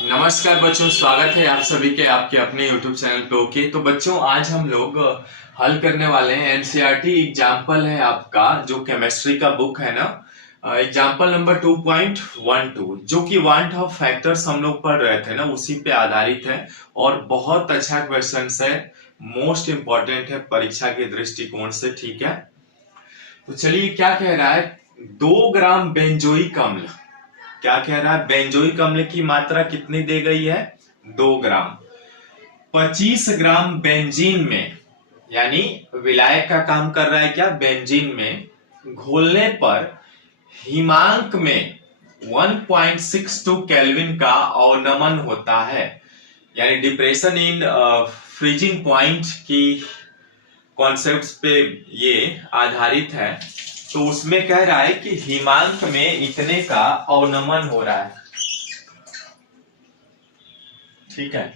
नमस्कार बच्चों, स्वागत है आप सभी के आपके अपने YouTube चैनल पे। ओके, तो बच्चों आज हम लोग हल करने वाले हैं एनसीईआरटी एग्जाम्पल है आपका जो केमिस्ट्री का बुक है ना, एग्जाम्पल नंबर 2.12 जो कि वांट ऑफ फैक्टर्स हम लोग पढ़ रहे थे ना, उसी पे आधारित है और बहुत अच्छा क्वेश्चन है, मोस्ट इंपॉर्टेंट है परीक्षा के दृष्टिकोण से। ठीक है, तो चलिए क्या कह रहा है, 2 ग्राम बेंजोइक अम्ल, क्या कह रहा है, बेंजोइक अम्ल की मात्रा कितनी दी गई है, 2 ग्राम। 25 ग्राम बेंजीन में, यानी विलायक का काम कर रहा है क्या, बेंजीन में घोलने पर हिमांक में 1.62 केल्विन का अवनमन होता है, यानी डिप्रेशन इन फ्रीजिंग पॉइंट की कॉन्सेप्ट्स पे ये आधारित है। तो उसमें कह रहा है कि हिमांक में इतने का अवनमन हो रहा है। ठीक है,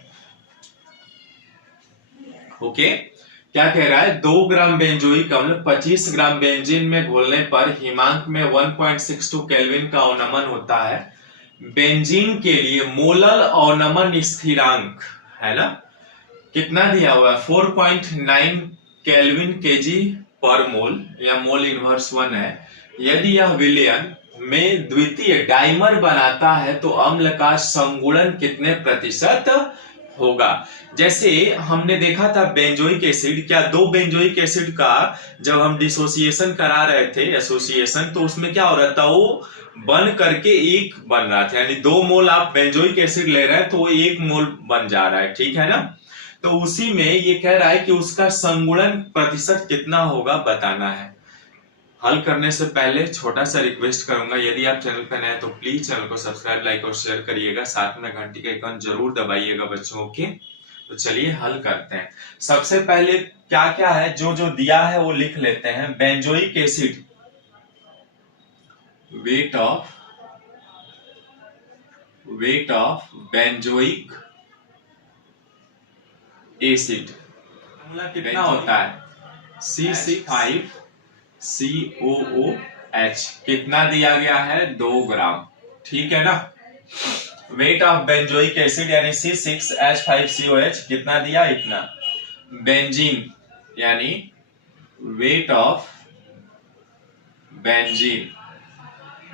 ओके, क्या कह रहा है, 2 ग्राम बेंजोइक अम्ल 25 ग्राम बेंजीन में घोलने पर हिमांक में 1.62 केल्विन का अवनमन होता है। बेंजीन के लिए मोलल अवनमन स्थिरांक है ना, कितना दिया हुआ है, 4.9 केल्विन केजी पर मोल या मोल इनवर्स 1 है। यदि यह विलयन में द्वितीय डाइमर बनाता है तो अम्ल का संगुणन कितने प्रतिशत होगा। जैसे हमने देखा था बेंजोइक एसिड, क्या 2 बेंजोइक एसिड का जब हम डिसोसिएशन करा रहे थे एसोसिएशन, तो उसमें क्या हो रहा था, वो बन करके एक बन रहा था, यानी 2 मोल आप बेंजोइक एसिड ले रहे हैं तो वो 1 मोल बन जा रहा है। ठीक है ना, तो उसी में ये कह रहा है कि उसका संगुणन प्रतिशत कितना होगा बताना है। हल करने से पहले छोटा सा रिक्वेस्ट करूंगा, यदि आप चैनल पर नए हैं तो प्लीज चैनल को सब्सक्राइब, लाइक और शेयर करिएगा, साथ में घंटी का आइकन जरूर दबाइएगा बच्चों। ओके, तो चलिए हल करते हैं। सबसे पहले क्या क्या है, जो जो दिया है वो लिख लेते हैं। Benzoic acid, weight of benzoic acid formula कितना होता है, C6H5COOH, कितना दिया गया है, 2 ग्राम। ठीक है ना, वेट ऑफ बेंजोइक एसिड यानी C6H5COH कितना दिया, इतना। बेंजीन यानी वेट ऑफ बेंजीन,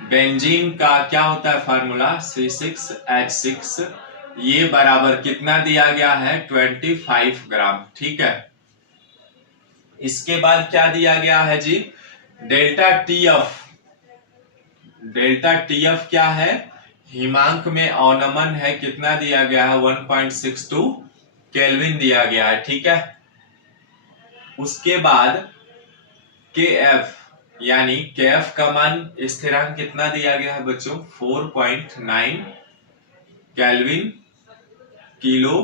बेंजीन का क्या होता है फार्मूला, C6H6, ये बराबर कितना दिया गया है, 25 ग्राम। ठीक है, इसके बाद क्या दिया गया है जी, डेल्टा टीएफ, डेल्टा टीएफ क्या है, हिमांक में अवनमन है, कितना दिया गया है, 1.62 केल्विन दिया गया है। ठीक है, उसके बाद केएफ, यानी केएफ का मान स्थिरांक कितना दिया गया है बच्चों, 4.9 केल्विन किलो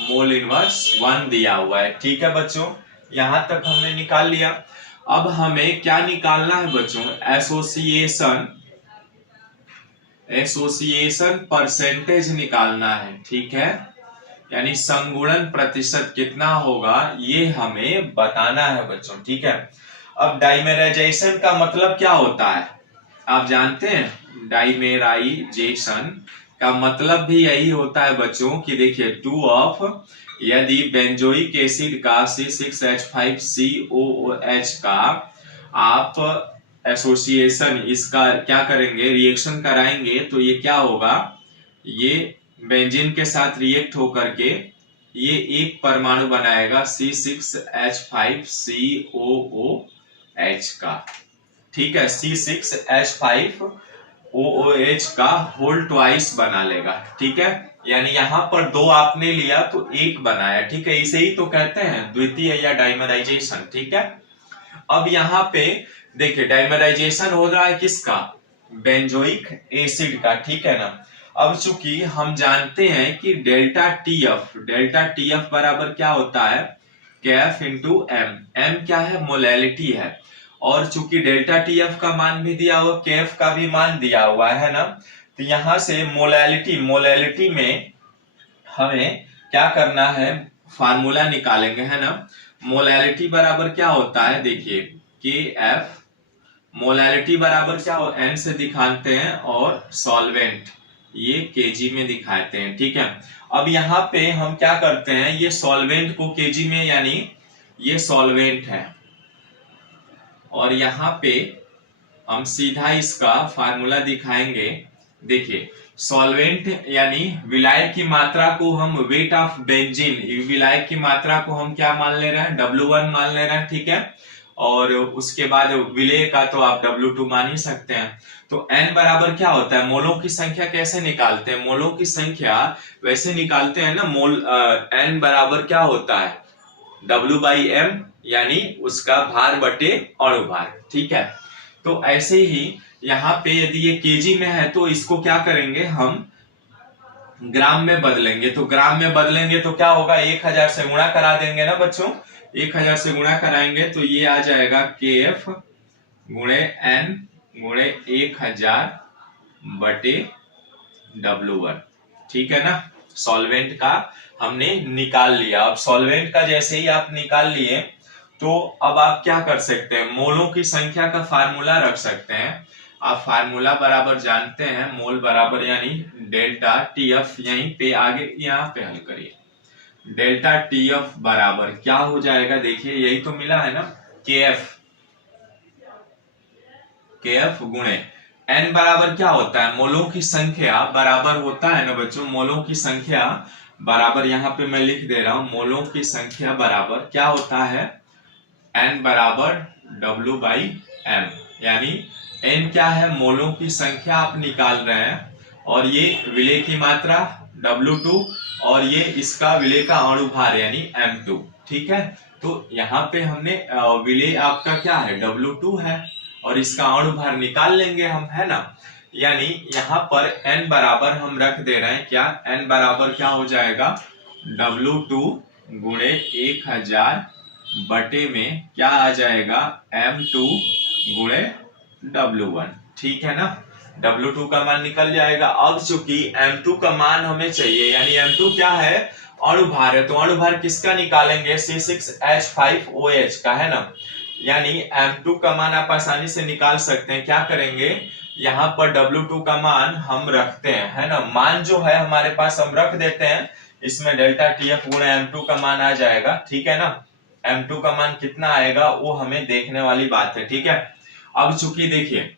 मोल इनवर्स 1 दिया हुआ है। ठीक है बच्चों, यहां तक हमने निकाल लिया। अब हमें क्या निकालना है बच्चों, एसोसिएशन परसेंटेज निकालना है। ठीक है, यानी संगुणन प्रतिशत कितना होगा ये हमें बताना है बच्चों। ठीक है, अब डाइमेराइजेशन का मतलब क्या होता है, आप जानते हैं, डाइमेराइजेशन का मतलब भी यही होता है बच्चों कि देखिए 2 ऑफ, यदि बेंजोइक एसिड का C6H5COOH का आप एसोसिएशन, इसका क्या करेंगे, रिएक्शन कराएंगे, तो ये क्या होगा, ये बेंजीन के साथ रिएक्ट होकर के ये एक परमाणु बनाएगा C6H5COOH का। ठीक है, C6H5OOH का होल ट्वाइस बना लेगा। ठीक है, यानी यहां पर 2 आपने लिया तो 1 बनाया। ठीक है, इसे ही तो कहते हैं द्वितीय या डाइमराइजेशन। ठीक है, अब यहाँ पे देखिए डाइमराइजेशन हो रहा है किसका, बेंजोइक एसिड का। ठीक है ना, अब चूंकि हम जानते हैं कि डेल्टा टीएफ बराबर क्या होता है, केएफ इंटू एम, एम क्या है, मोलैलिटी है, और चूंकि डेल्टा टीएफ का मान भी दिया हुआ, केएफ का भी मान दिया हुआ है ना, तो यहां से मोलैलिटी में हमें क्या करना है, फार्मूला निकालेंगे, है ना। मोलैलिटी बराबर क्या होता है, देखिए केएफ, मोलैलिटी बराबर क्या हो, एन से दिखाते हैं, और सॉल्वेंट ये केजी में दिखाते हैं, ठीक है। अब यहाँ पे हम क्या करते हैं, ये सॉल्वेंट को केजी में, यानी ये सॉल्वेंट है और यहाँ पे हम सीधा इसका फार्मूला दिखाएंगे। देखिए सॉल्वेंट यानी विलायक की मात्रा को हम वेट ऑफ बेंजीन, विलायक की मात्रा को हम क्या मान ले रहे हैं, W1 मान ले रहे हैं, ठीक है। और उसके बाद विलेय का तो आप W2 मान ही सकते हैं। तो N बराबर क्या होता है, मोलों की संख्या कैसे निकालते हैं, मोलों की संख्या वैसे निकालते हैं ना, मोल N बराबर क्या होता है, W/M, यानी उसका भार बटे अणु भार, ठीक है। तो ऐसे ही यहाँ पे यदि ये केजी में है तो इसको क्या करेंगे, हम ग्राम में बदलेंगे। तो ग्राम में बदलेंगे तो क्या होगा, 1000 से गुणा करा देंगे ना बच्चों, 1000 से गुणा कराएंगे तो ये आ जाएगा KF गुणे N गुणे 1000 बटे W1, ठीक है ना। सॉल्वेंट का हमने निकाल लिया। अब सॉल्वेंट का जैसे ही आप निकाल लिए तो अब आप क्या कर सकते हैं, मोलों की संख्या का फार्मूला रख सकते हैं। आप फार्मूला बराबर जानते हैं, मोल बराबर यानी डेल्टा TF, यहीं पे आगे यहाँ पे हल करिए, डेल्टा TF बराबर क्या हो जाएगा, देखिए यही तो मिला है ना, KF गुणे N बराबर क्या होता है, मोलों की संख्या बराबर होता है ना बच्चों, मोलों की संख्या बराबर, यहाँ पे मैं लिख दे रहा हूं, मोलों की संख्या बराबर क्या होता है, N बराबर W/M, यानी N क्या है, मोलों की संख्या आप निकाल रहे हैं और ये विलेय की मात्रा W2 और ये इसका विलेय का अणु भार यानी M2, ठीक है। तो यहाँ पे हमने विलेय आपका क्या है, W2 है और इसका अणु भार निकाल लेंगे हम, है ना। यानी यहाँ पर N बराबर हम रख दे रहे हैं, क्या N बराबर क्या हो जाएगा, W2 गुणे 1000 बटे में क्या आ जाएगा, M2 गुणे W1, ठीक है ना। W2 का मान निकल जाएगा। अब चूंकि M2 का मान हमें चाहिए, यानी M2 क्या है, अणु भार है, तो अणु भार किसका निकालेंगे, C6H5OH का, है ना। यानी M2 का मान आप आसानी से निकाल सकते हैं। क्या करेंगे, यहाँ पर W2 का मान हम रखते हैं, है ना, मान जो है हमारे पास हम रख देते हैं, इसमें डेल्टा TF गुणे M2 का मान आ जाएगा, ठीक है ना। M2 का मान कितना आएगा वो हमें देखने वाली बात है, ठीक है। अब चूंकि देखिए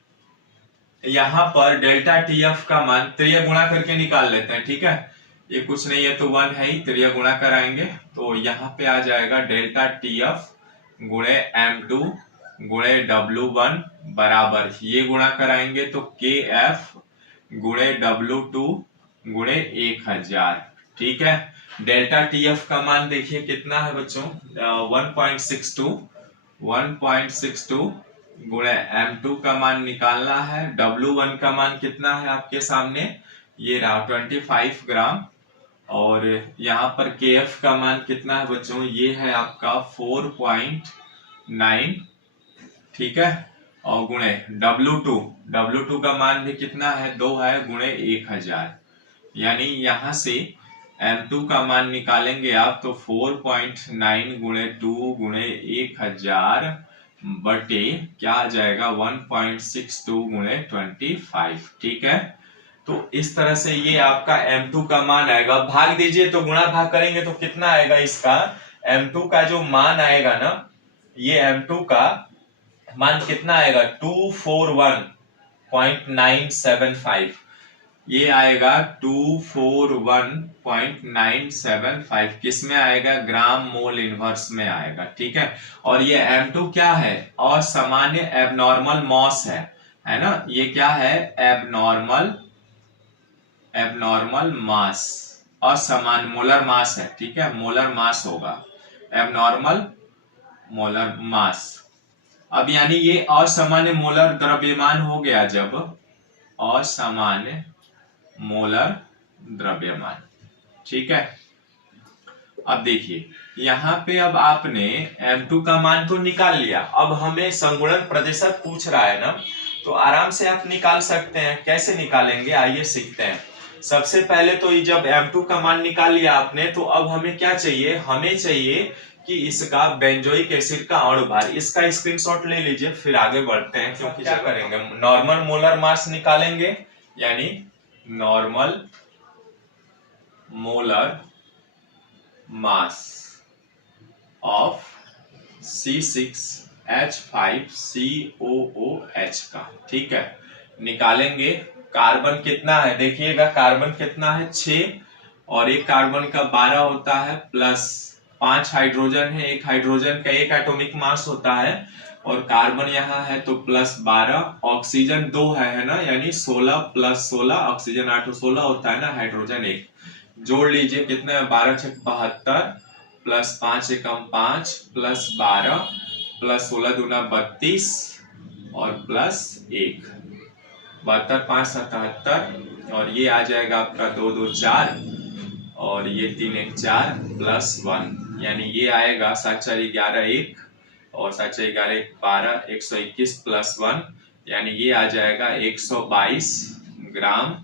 यहाँ पर डेल्टा TF का मान त्रिय गुणा करके निकाल लेते हैं, ठीक है। ये कुछ नहीं है तो 1 है ही, त्रिय गुणा कराएंगे तो यहाँ पे आ जाएगा डेल्टा TF गुणे M2 गुणे W1 बराबर, ये गुणा कराएंगे तो KF गुणे W2 गुणे 1000, ठीक है। डेल्टा TF का मान देखिए कितना है बच्चों, 1.62 गुणे M2 का मान निकालना है, W1 का मान कितना है आपके सामने, ये रहा 25 ग्राम, और यहाँ पर KF का मान कितना है बच्चों, ये है आपका 4.9, ठीक है। और गुणे W2 का मान भी कितना है, 2 है, गुणे 1000, यानी यहाँ से M2 का मान निकालेंगे आप तो 4.9 गुणे 2 गुणे 1000 बटे क्या आ जाएगा, 1.62 गुणे 25, ठीक है। तो इस तरह से ये आपका M2 का मान आएगा। भाग दीजिए तो गुणा भाग करेंगे तो कितना आएगा, इसका M2 का जो मान आएगा ना, ये M2 का मान कितना आएगा, 241.975, ये आएगा 241.975, किस में आएगा, ग्राम मोल इनवर्स में आएगा, ठीक है। और ये M2 क्या है, असामान्य एबनॉर्मल मॉस है ना, ये क्या है, एबनॉर्मल मास, असामान्य मोलर मास है, ठीक है, मोलर मास होगा, एबनॉर्मल मोलर मास। अब यानी ये असामान्य मोलर द्रव्यमान हो गया, जब असामान्य मोलर द्रव्यमान, ठीक है। अब देखिए यहाँ पे अब आपने M2 का मान तो निकाल लिया, अब हमें संगुणन प्रतिशत पूछ रहा है ना, तो आराम से आप निकाल सकते हैं। कैसे निकालेंगे, आइए सीखते हैं। सबसे पहले तो ये जब M2 का मान निकाल लिया आपने, तो अब हमें क्या चाहिए, हमें चाहिए कि इसका बेंजोइक एसिड का अणु भार, इसका स्क्रीनशॉट ले लीजिए, फिर आगे बढ़ते हैं। क्योंकि क्या करेंगे, नॉर्मल मोलर मास निकालेंगे, यानी normal molar mass of C6H5COOH का। ठीक है, निकालेंगे। कार्बन कितना है देखिएगा, कार्बन कितना है 6 और एक कार्बन का 12 होता है, प्लस 5 हाइड्रोजन है, एक हाइड्रोजन का 1 एटॉमिक मास होता है और कार्बन यहाँ है तो प्लस 12, ऑक्सीजन 2 है ना, यानी 16 प्लस 16, ऑक्सीजन 8 16 होता है ना, हाइड्रोजन 1। जोड़ लीजिए कितना है, 12 6 72 प्लस 5 एकम 5 प्लस 12 प्लस 16 दूना 32 और प्लस 1, 72 5 77 और ये आ जाएगा आपका 2 2 4 और ये 3 1 4 प्लस 1, यानी ये आएगा 7 4 11 1 और 7 4 11 1 12, 121 प्लस 1, यानी ये आ जाएगा 122 ग्राम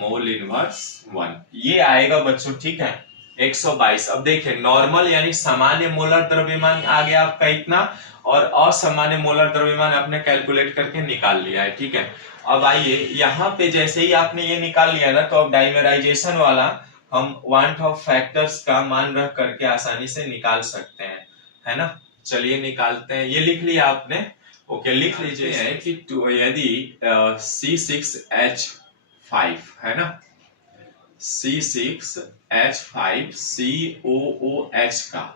मोल इनवर्स 1, ये आएगा बच्चों। ठीक है, 122। अब देखिए नॉर्मल यानी सामान्य मोलर द्रव्यमान आ गया आपका इतना और असामान्य मोलर द्रव्यमान आपने कैलकुलेट करके निकाल लिया है। ठीक है, अब आइए यहाँ पे जैसे ही आपने ये निकाल लिया ना, तो अब डाइमेराइजेशन वाला हम वांट ऑफ फैक्टर्स का मान रख करके आसानी से निकाल सकते हैं, है ना। चलिए निकालते हैं, ये लिख लिया आपने। ओके, लिख लीजिए है कि यदि C6H5 है ना, C6H5COOH का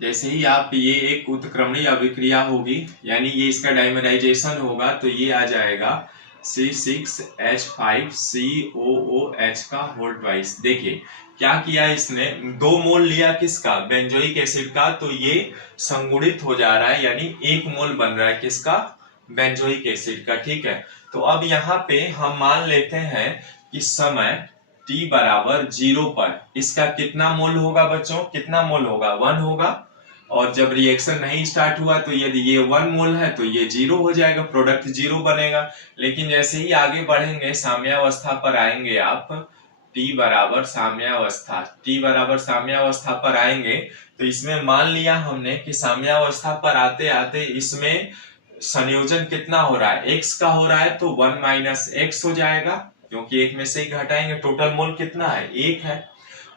जैसे ही आप ये एक उत्क्रमणीय अभिक्रिया होगी, यानी ये इसका डाइमेराइजेशन होगा, तो ये आ जाएगा C6H5COOH का होल ट्वाइस। देखिए क्या किया इसने, 2 मोल लिया किसका, बेंजोइक एसिड का, तो ये संगुणित हो जा रहा है, यानी 1 मोल बन रहा है किसका, बेंजोइक एसिड का। ठीक है, तो अब यहाँ पे हम मान लेते हैं कि समय t बराबर 0 पर इसका कितना मोल होगा बच्चों, कितना मोल होगा, 1 होगा। और जब रिएक्शन नहीं स्टार्ट हुआ तो यदि ये 1 मोल है तो ये 0 हो जाएगा, प्रोडक्ट 0 बनेगा। लेकिन जैसे ही आगे बढ़ेंगे, साम्यावस्था पर आएंगे आप, t बराबर साम्यावस्था, t बराबर साम्यावस्था पर आएंगे तो इसमें मान लिया हमने कि साम्यावस्था पर आते आते इसमें संयोजन कितना हो रहा है, x का हो रहा है, तो 1 माइनस x हो जाएगा, क्योंकि एक में से ही घटाएंगे। टोटल मोल कितना है, 1 है।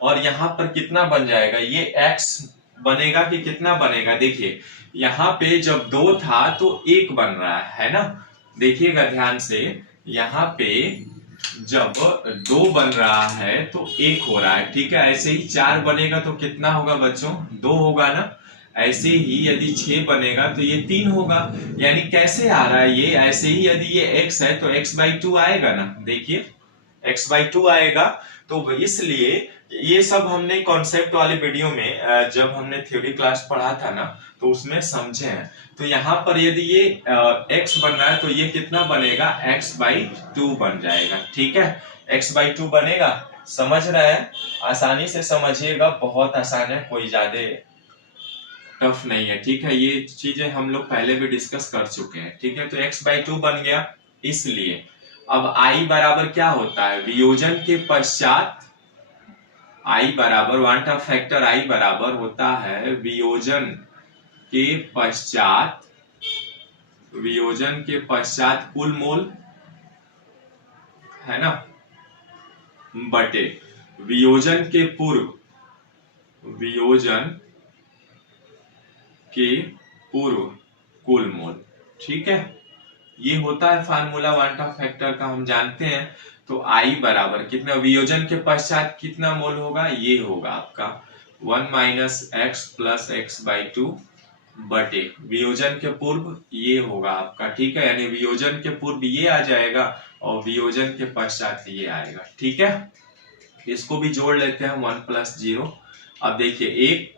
और यहाँ पर कितना बन जाएगा, ये x बनेगा कि कितना बनेगा, देखिए यहाँ पे जब 2 था तो 1 बन रहा है ना, देखिएगा ध्यान से, यहाँ पे जब 2 बन रहा है तो 1 हो रहा है। ठीक है, ऐसे ही 4 बनेगा तो कितना होगा बच्चों, 2 होगा ना। ऐसे ही यदि 6 बनेगा तो ये 3 होगा। यानी कैसे आ रहा है ये, ऐसे ही यदि ये x है तो x/2 आएगा ना, देखिए x/2 आएगा। तो इसलिए ये सब हमने कॉन्सेप्ट वाले वीडियो में जब हमने थ्योरी क्लास पढ़ा था ना, तो उसमें समझे हैं। तो यहाँ पर यदि ये x बन रहा है तो ये कितना बनेगा, x/2 बन जाएगा। ठीक है, x/2 बनेगा, समझ रहे हैं, आसानी से समझिएगा, बहुत आसान है, कोई ज्यादा टफ नहीं है। ठीक है, ये चीजें हम लोग पहले भी डिस्कस कर चुके हैं। ठीक है, तो x/2 बन गया। इसलिए अब I बराबर क्या होता है, वियोजन के पश्चात I बराबर वांट ऑफ फैक्टर I बराबर होता है वियोजन के पश्चात कुल मोल, है ना, बटे वियोजन के पूर्व कुल मोल। ठीक है, ये होता है फार्मूला वांट ऑफ फैक्टर का, हम जानते हैं। तो I बराबर कितना, वियोजन के पश्चात कितना मोल होगा, ये होगा आपका 1 माइनस x प्लस x/2 बटे वियोजन के पूर्व ये होगा आपका। ठीक है, यानी वियोजन के पूर्व ये आ जाएगा और वियोजन के पश्चात ये आएगा। ठीक है, इसको भी जोड़ लेते हैं, 1 प्लस 0। अब देखिए एक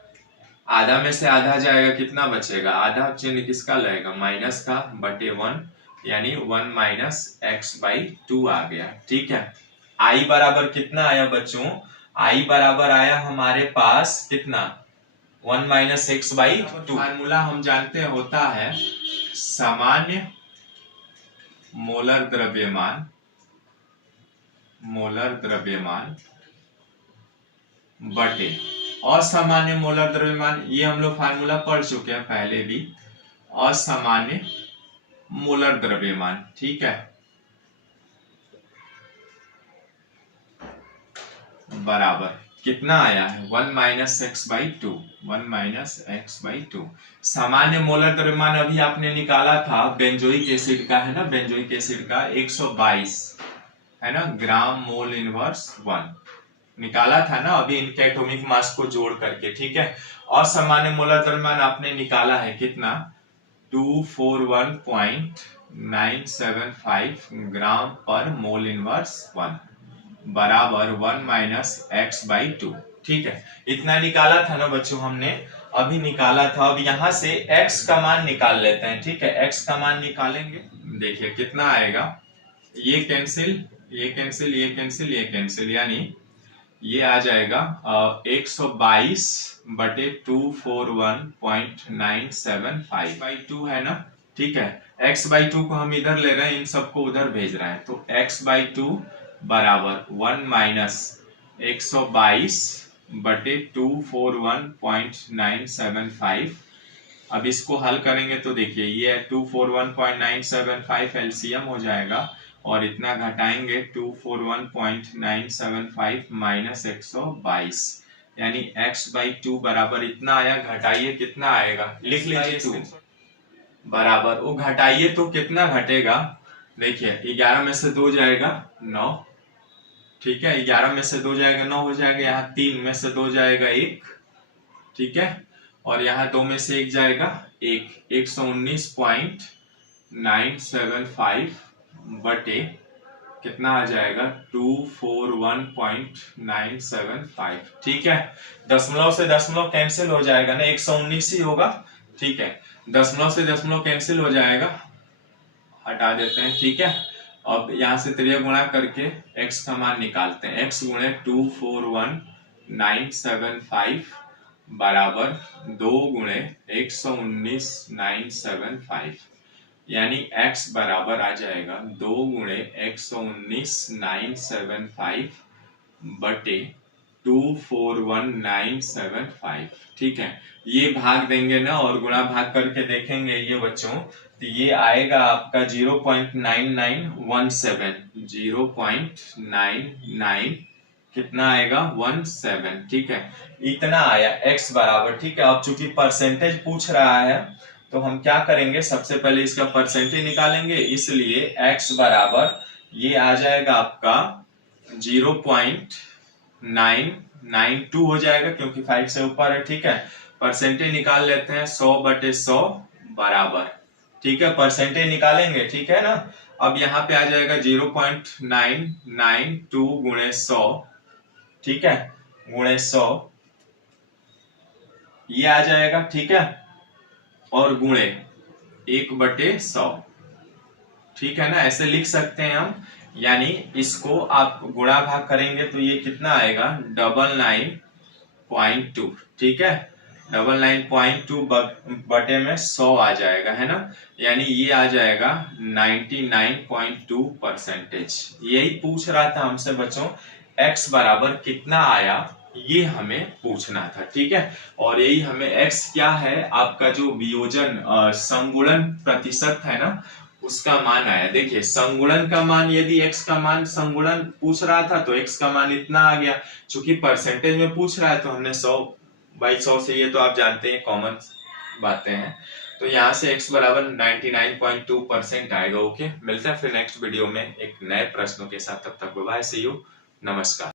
आधा में से आधा जाएगा, कितना बचेगा, आधा चिन्ह किसका लगेगा, माइनस का, बटे 1, यानी 1 माइनस x/2 आ गया। ठीक है, I बराबर कितना आया बच्चों, I बराबर आया हमारे पास कितना, 1 माइनस x/2। फार्मूला हम जानते हैं होता है सामान्य मोलर द्रव्यमान बटे असामान्य मोलर द्रव्यमान। ये हम लोग फार्मूला पढ़ चुके हैं पहले भी, असामान्य मोलर द्रव्यमान। ठीक है, बराबर कितना आया है 1 minus x by two, 1 minus x by two. सामान्य मोलर द्रव्यमान अभी आपने निकाला था बेंजोइक एसिड का, है ना, बेंजोइक एसिड का 122 है ना ग्राम मोल इनवर्स 1 निकाला था ना अभी इनके एटॉमिक मास को जोड़ करके, ठीक है। और सामान्य मोलर द्रव्यमान आपने निकाला है कितना 241.975 ग्राम पर मोल इनवर्स 1 बराबर 1 माइनस एक्स बाई टू, ठीक है। इतना निकाला था ना बच्चों हमने, अभी निकाला था। अब यहां से x का मान निकाल लेते हैं, ठीक है। x का मान निकालेंगे, देखिए कितना आएगा, ये कैंसिल, ये कैंसिल, ये कैंसिल, ये कैंसिल, यानी ये आ जाएगा 122 बटे 241.975 बाई टू है ना, ठीक है। x बाई टू को हम इधर ले रहे हैं, इन सबको उधर भेज रहे हैं, तो x बाई टू बराबर 1 माइनस 122 बटे 241.975। अब इसको हल करेंगे तो देखिए ये 241.975 एलसीएम हो जाएगा और इतना घटाएंगे 241.975 माइनस 122, यानी x बाई टू बराबर इतना आया। घटाइए कितना आएगा, लिख लीजिए 2 बराबर, वो घटाइए तो कितना घटेगा, देखिए 11 में से 2 जाएगा 9, ठीक है। 11 में से 2 जाएगा 9 हो जाएगा, यहाँ 3 में से 2 जाएगा 1, ठीक है। और यहाँ 2 में से 1 जाएगा 1, 119.975 बटे कितना आ जाएगा 241.975, ठीक है। दशमलव से दशमलव कैंसिल हो जाएगा ना, 119 ही होगा, ठीक है। दशमलव से दशमलव कैंसिल हो जाएगा, हटा देते हैं, ठीक है। अब यहां से त्रिय गुणा करके x का मान निकालते हैं, x गुणे 241.975 बराबर 2 गुणे 119.975, यानी x बराबर आ जाएगा 2 गुणे 119.975 बटे 241.975, ठीक है। ये भाग देंगे ना और गुणा भाग करके देखेंगे ये बच्चों, तो ये आएगा आपका 0.9917, 0.99 कितना आएगा 17, ठीक है। इतना आया x बराबर, ठीक है। अब चूंकि परसेंटेज पूछ रहा है तो हम क्या करेंगे, सबसे पहले इसका परसेंटेज निकालेंगे, इसलिए x बराबर ये आ जाएगा आपका 0.992 हो जाएगा क्योंकि 5 से ऊपर है, ठीक है। परसेंटेज निकाल लेते हैं, 100 बटे 100 बराबर, ठीक है। परसेंटेज निकालेंगे, ठीक है ना। अब यहाँ पे आ जाएगा 0.992 गुणे 100, ठीक है, गुणे 100 ये आ जाएगा, ठीक है, और गुणे 1 बटे 100, ठीक है ना। ऐसे लिख सकते हैं हम, यानी इसको आप गुणा भाग करेंगे तो ये कितना आएगा 99.2, ठीक है। 99.2 बटे में 100 आ जाएगा, है ना, यानी ये आ जाएगा 99.2%। यही पूछ रहा था हमसे बच्चों, x बराबर कितना आया ये हमें पूछना था, ठीक है। और यही हमें x क्या है, आपका जो वियोजन संगुणन प्रतिशत है ना उसका मान आया। देखिए संगुणन का मान, यदि x का मान संगुणन पूछ रहा था तो x का मान इतना आ गया, चूंकि परसेंटेज में पूछ रहा है तो हमने 100/100 से, ये तो आप जानते हैं कॉमन बातें हैं, तो यहाँ से x बराबर 99.2% आएगा। ओके, मिलते हैं फिर नेक्स्ट वीडियो में एक नए प्रश्नों के साथ, तब तक बाय, सी यू, नमस्कार।